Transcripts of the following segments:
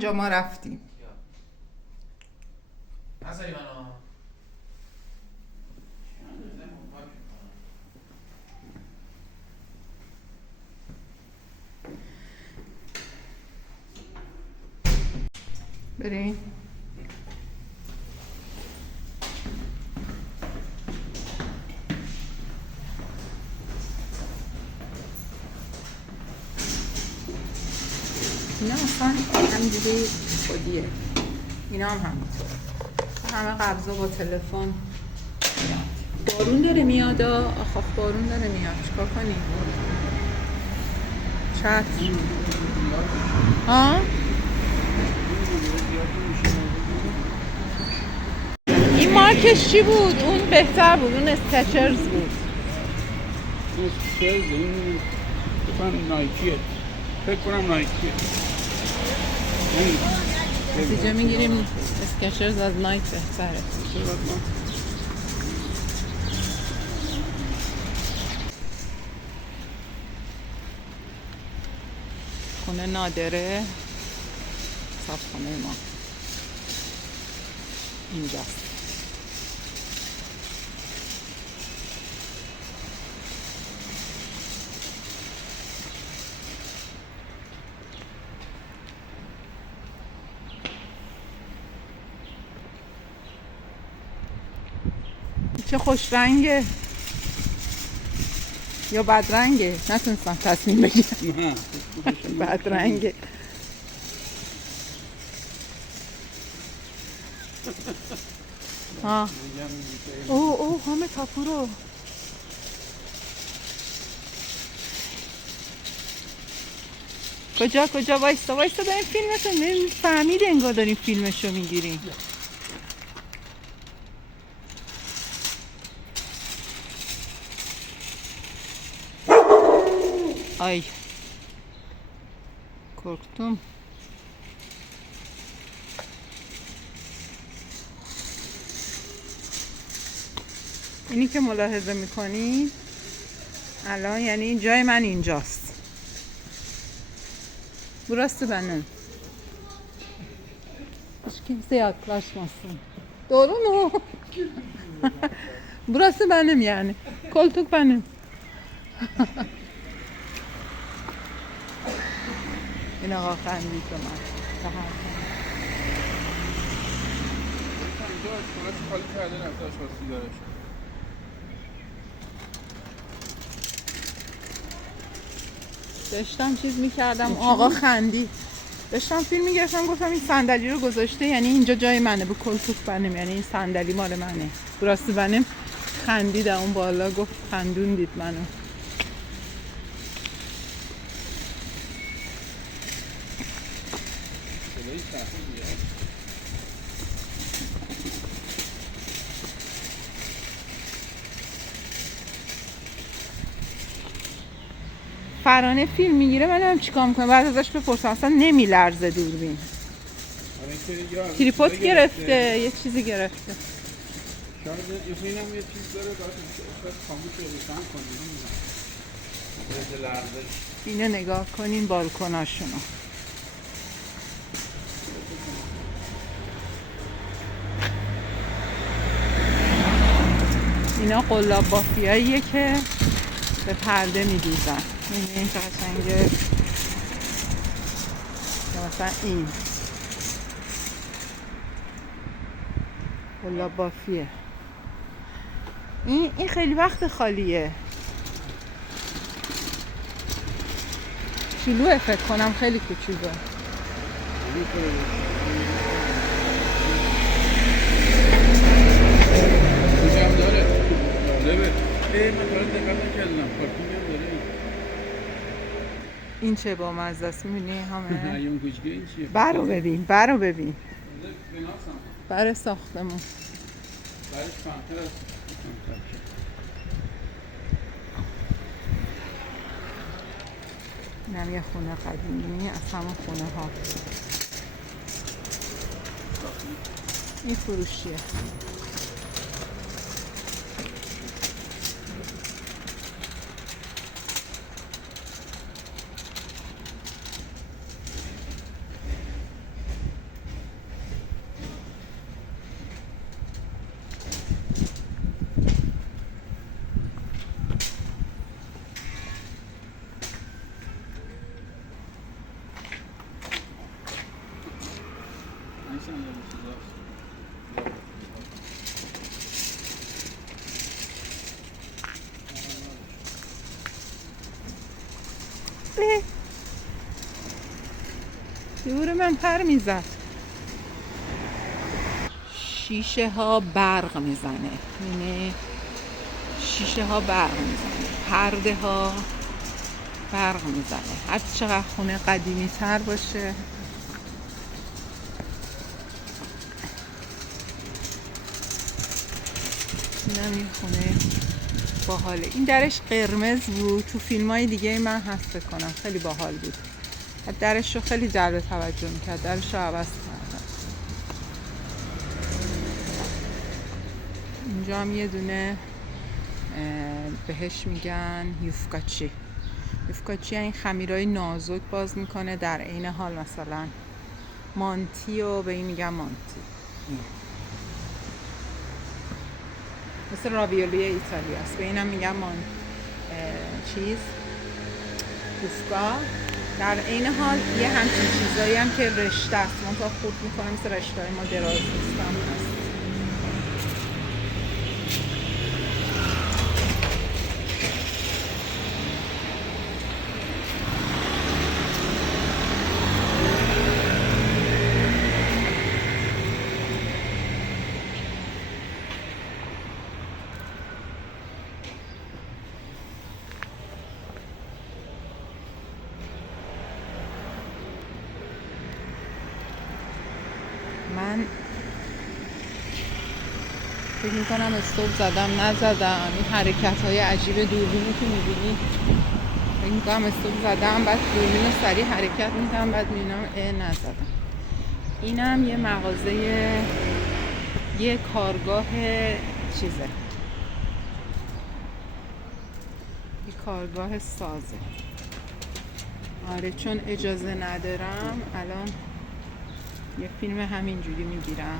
اینجا ما رفتیم. بریم. اینا اصلا همینجوری خودیه، اینا هم همینطور، همه قبضا با تلفن. بارون داره میاد، آخ بارون داره میاد، چیکار کنیم؟ چتر ها؟ این مارکش چی بود؟ اون بهتر بود، اون اسکچرز بود. اسکچرز این بفهم نایکیه، فکر کنم نایکیه. نتیجه میگیریم اسکچرز از نایک بهتره. خونه نادره، صابخونه ما اینجاست. چه خوش رنگه یا بد رنگه، نتونستم تصمیم بگیرم. بد رنگه. ها او همه تاپورو. کجا وایستا داریم فیلمتون فهمید، انگار داریم فیلمشو میگیریم. آی korktum. اینی که ملاحظه میکنی الان یعنی جای من اینجاست. Burası benim. Hiç kimse yaklaşmasın. Doğru mu? Burası benim yani. Koltuk benim. این آقا خندید به من. داشتم چیز میکردم آقا خندی، داشتم فیلم میگرفتم، گفتم این صندلی رو گذاشته یعنی اینجا جای منه، به کلتوک بنم یعنی این صندلی مال منه. براستی بنم خندید اون بالا، گفت خندون دید منو. فرانه فیلم میگیره، من هم چیکار میکنم بعد ازش بپرسم، اصلا نمیلرزه دوربین. تریپود گرفته، یه چیزی گرفته. شاید اینم یه چیز داره باید خاموش روشن کنیم. اینو نگاه کنین بالکناشونو. اینا قلاب بافیاییه که به پرده میدوزن. این چه قشنگه. مثلا این قلاب بافیه. این خیلی وقت خالیه. کیلوه فکر کنم، خیلی کوچیکه. این چه با مزه است، می‌بینی همه. برو ببین. بر ساختمون. اینم یه خونه قدیمی از همون خونه ها. این فروشیه. این صندلی چیزاست. دور من پر میزد. شیشه ها برق میزنه، یعنی شیشه ها برق میزنه، پرده ها برق میزنه. هر چقدر خونه قدیمی تر باشه اینم این خونه باحاله. این درش قرمز بود، تو فیلم های دیگه من هست فکر کنم، خیلی باحال بود. درش رو خیلی جلب توجه میکرد، درش رو عوض کردن. اینجا هم یه دونه بهش میگن یوفکاچی. یوفکاچی این خمیرهای نازک باز میکنه، در عین حال مثلا مانتی رو به این میگن مانتی. مثل راویولی ایتالیا است، به اینم میگن چیز یوفکا. در عین حال یه همچین چیزایی هم که رشته است، منطقه خورد میکنه مثل رشته های ما دراز نیستم هست. من فکر میکنم استوب زدم نزدم. این حرکت های عجیب دوربینی که میبینی فکر میکنم استوب زدم، بعد دوربین رو سریع حرکت میدم، بعد میبینم نزدم. اینم یه مغازه، یه کارگاه چیزه، یه کارگاه سازه. آره چون اجازه ندارم الان یه فیلم همینجوری میگیرم.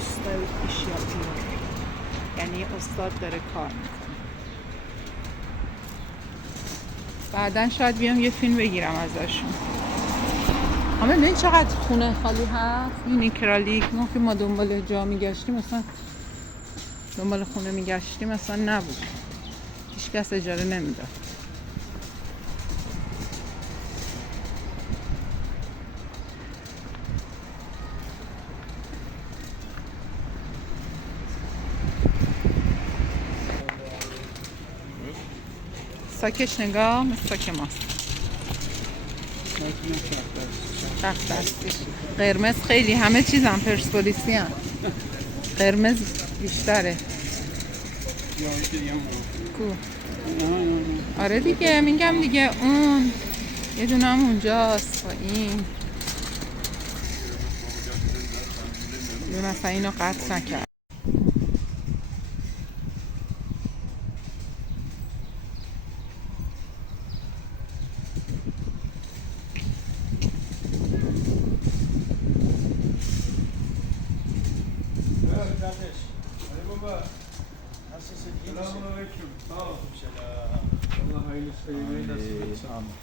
استاد ایشیاپی، یعنی استاد داره کار میکنه. بعدن شاید بیام یه فیلم بگیرم ازشون. اما ببین چقدر خونه خالی هست. این کرالیک ما که ما دنبال جا میگشتیم، مثلا دنبال خونه میگشتیم مثلا نبود، هیچ کس اجاره نمیداد. ساکش نگاه مثل ساک ماست. تخت دستی قرمز خیلی همه چیز هم پرسپولیسی هم قرمز بیشتره. کو آره دیگه میگم دیگه، اون یه دونه هم اونجاست با این یه مثلا اینو قطع نکرد.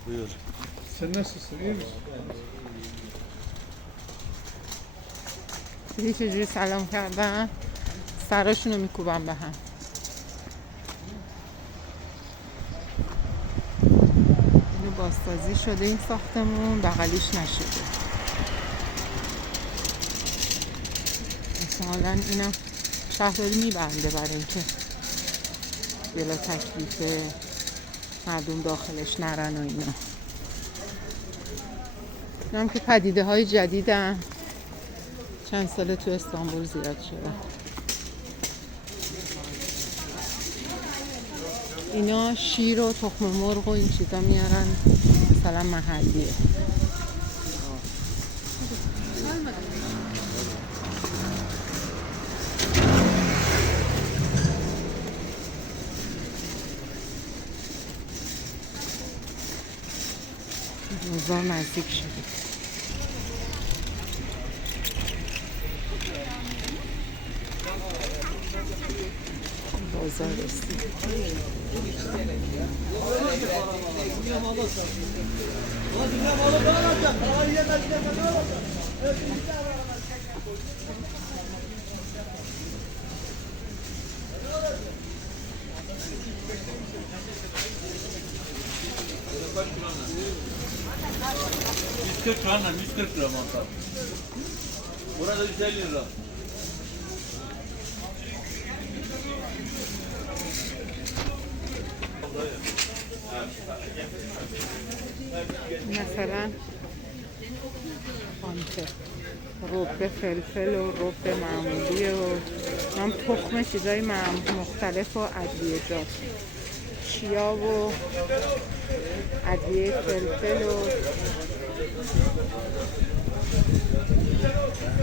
Buyur. Sen nasılsın? İyi misin? دیدی چجوری سلام کردن؟ سراشونو میکوبن به هم. اینو بازسازی شده این ساختمون، بغلیش نشده. مثلا اینم شهرداری میبنده برای اینکه بلا تکلیف مردم داخلش نرن و اینا. اینم که پدیده های جدیدن، چند ساله تو استانبول زیاد شده. اینا شیر و تخم مرغ و این چیزا میارن، مثلا محلیه. بازار نزدیک شده. بازار رسید. Kaç kilo anne? 140 lira anne, 140 lira mantar. Burada 150 lira. مثلا آنچه ربه فلفل و ربه معمولی و هم تخمه چیزای مختلف و ادویه‌جات چیا و ادویه فلفل و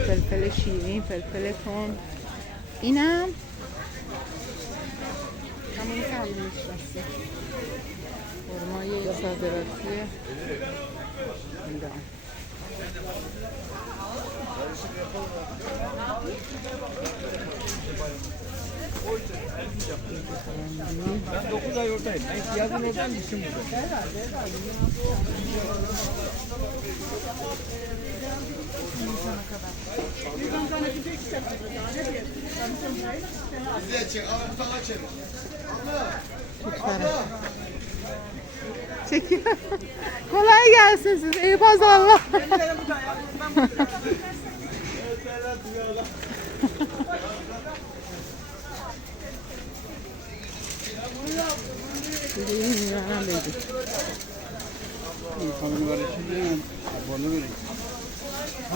فلفل شیرین فلفل تند اینم همونی که همون میشناسیم خرمای صادراتیه ایران Ben 9 ay oradayım. Ben yazın oradayım, kışın burada. Çekiyor. Kolay gelsin size. İyi pazarlar.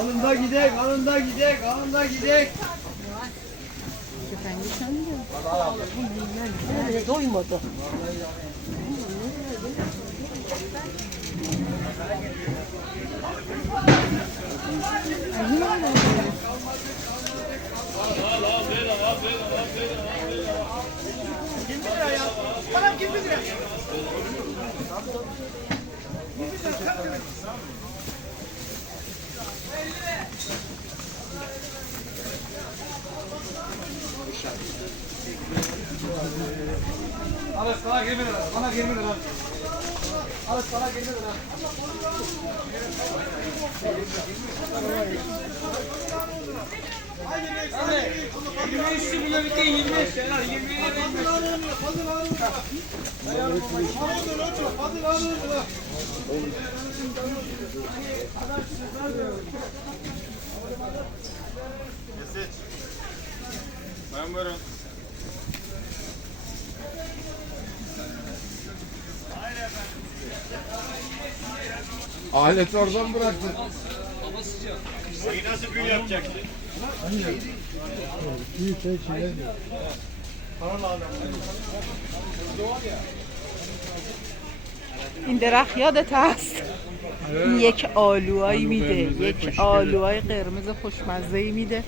Alın da gidek, alın da gidek, alın da gidek. Doymadı. Al sana 20 lira, bana 20 lira. Al sana 20 lira. Hadi 25 lira bitti 25 lira 20 lira. Ben varım. Alet oradan bıraktı. Nasıl büyü yapacaksın? این درخت یادت هست این یک آلوهایی میده یک آلوهای قرمز خوشمزه‌ای میده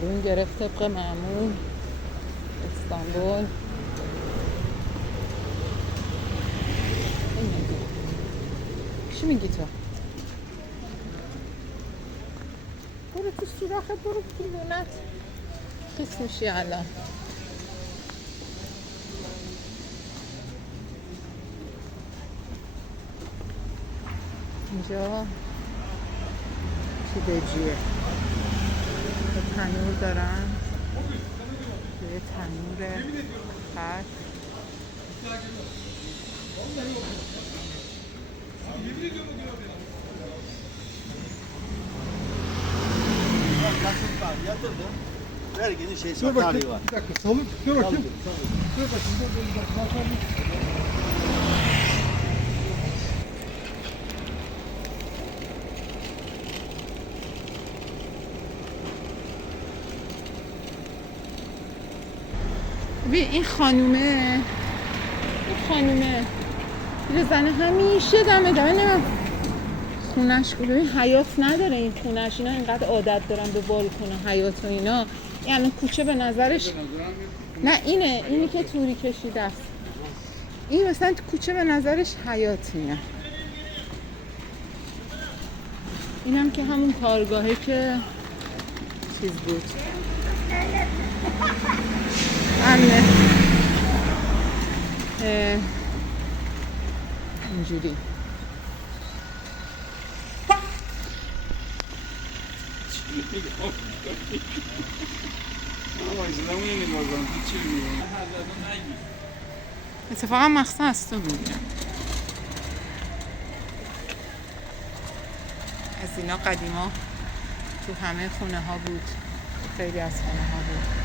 بارون گرفت طبق معمول استانبول چی میگی تو؟ برو تو سوراخه برو تو لونت خیس میشی الان اینجا چیبجیه تنور دارن یه تنور خط Verginin şeysi Dur var, bakayım, tarihi var. bir dakika, salık, dur bakayım. Dur bakayım, dur bakayım. ببین این خانومه زنه همیشه دمه نمیم خونش ببین حیات نداره این خونش اینا اینقدر عادت دارن به بالکن و حیات و اینا یعنی کوچه به نظرش نه اینی که توری کشیده است این مثلا کوچه به نظرش حیات میاد اینم که همون کارگاهه که چیز بود امنه اینجوری اتفاقا مخصوصا از تو میگیرم. از اینا قدیما تو همه خونه ها بود، خیلی از خونه ها بود.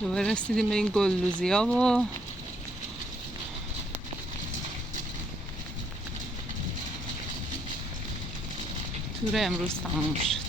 دوباره رسیدیم به این گلدوزی ها و تور امروز تموم شد.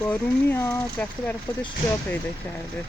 بارون میاد، رفته برای خودش جا پیدا کرده.